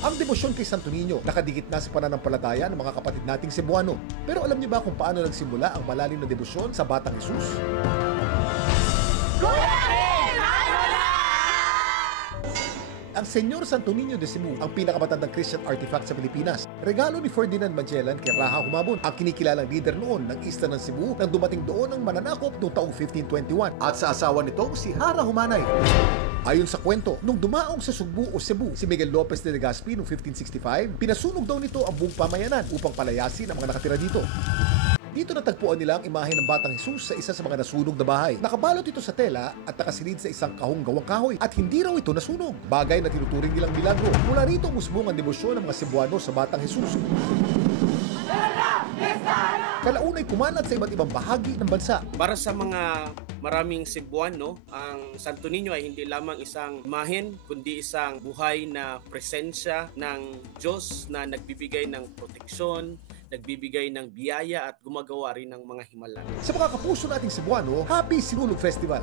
Ang debosyon kay Santo Niño nakadikit na sa pananampalataya ng mga kapatid nating Cebuano. Pero alam niyo ba kung paano nagsimula ang malalim na debosyon sa Batang Jesus? Ang Senyor Santo Niño de Cebu ang pinakamatandang Christian artifact sa Pilipinas. Regalo ni Ferdinand Magellan kay Raha Humabon, ang kinikilalang leader noon ng isla ng Cebu nang dumating doon ang mananakop noong taong 1521 at sa asawa nitong si Hara Humanay. Ayon sa kwento, nung dumaong sa Sugbu o Cebu si Miguel Lopez de Legazpi noong 1565, pinasunog daw nito ang buong pamayanan upang palayasin ang mga nakatira dito. Dito natagpuan nila ang imahe ng Batang Jesus sa isa sa mga nasunog na bahay. Nakabalot ito sa tela at nakasilid sa isang kahong gawang kahoy at hindi raw ito nasunog. Bagay na tinuturing nilang milagro. Mula rito umusbong ang debosyon ng mga Cebuano sa Batang Jesus. Kalaunay kumalat sa iba't ibang bahagi ng bansa. Para sa mga maraming Cebuano, ang Santo Niño ay hindi lamang isang imahen, kundi isang buhay na presensya ng Diyos na nagbibigay ng proteksyon, nagbibigay ng biyaya at gumagawa rin ng mga himala. Sa mga kapuso nating Cebuano, Happy Sinulog Festival!